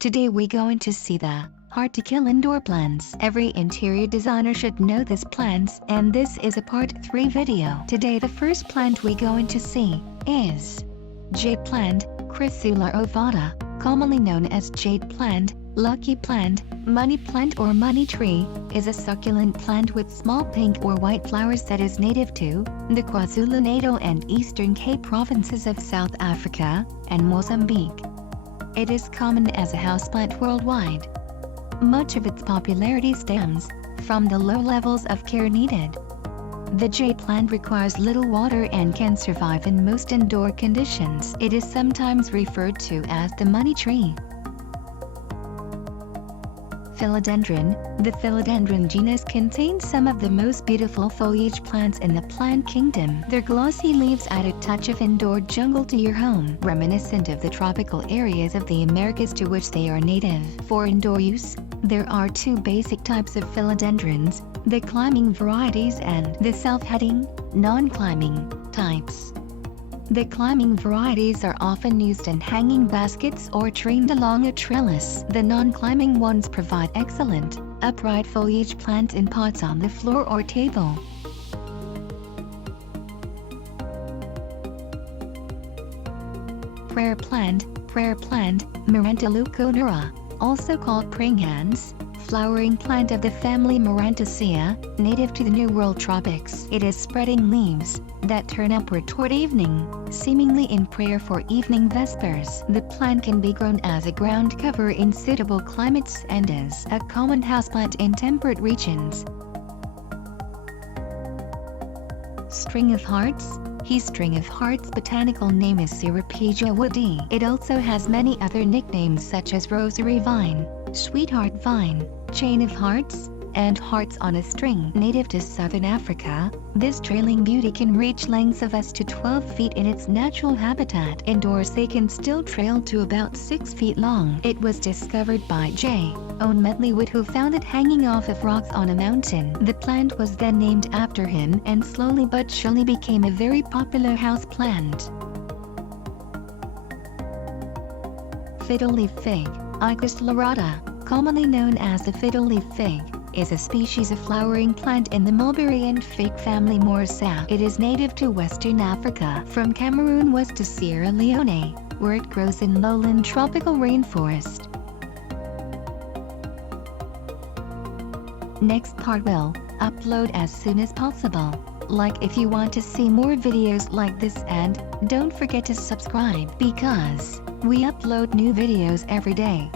Today we going to see the hard-to-kill indoor plants. Every interior designer should know these plants, and this is a part 3 video. Today the first plant we going to see is jade plant, Chrysula ovata, commonly known as jade plant, lucky plant, money plant or money tree, is a succulent plant with small pink or white flowers that is native to the KwaZulu-Natal and Eastern Cape provinces of South Africa and Mozambique. It is common as a houseplant worldwide. Much of its popularity stems from the low levels of care needed. The jade plant requires little water and can survive in most indoor conditions. It is sometimes referred to as the money tree. Philodendron. The philodendron genus contains some of the most beautiful foliage plants in the plant kingdom. Their glossy leaves add a touch of indoor jungle to your home, reminiscent of the tropical areas of the Americas to which they are native. For indoor use, there are two basic types of philodendrons, the climbing varieties and the self-heading, non-climbing types. The climbing varieties are often used in hanging baskets or trained along a trellis. The non-climbing ones provide excellent, upright foliage plants in pots on the floor or table. Prayer plant, Maranta leuconera, also called praying hands, flowering plant of the family Marantacea, native to the New World tropics. It has spreading leaves that turn upward toward evening, seemingly in prayer for evening vespers. The plant can be grown as a ground cover in suitable climates and is a common houseplant in temperate regions. String of hearts. String of hearts botanical name is Ceropegia woodii. It also has many other nicknames such as rosary vine, sweetheart vine, chain of hearts, and hearts on a string. Native to southern Africa, this trailing beauty can reach lengths of up to 12 feet in its natural habitat. Indoors they can still trail to about 6 feet long. It was discovered by J. Owen Medleywood, who found it hanging off of rocks on a mountain. The plant was then named after him and slowly but surely became a very popular house plant. Fiddle leaf fig, Icus lyrata, commonly known as the fiddle leaf fig, is a species of flowering plant in the mulberry and fig family Moraceae. It is native to Western Africa from Cameroon west to Sierra Leone, where it grows in lowland tropical rainforest. Next part will upload as soon as possible. Like if you want to see more videos like this, and don't forget to subscribe because we upload new videos every day.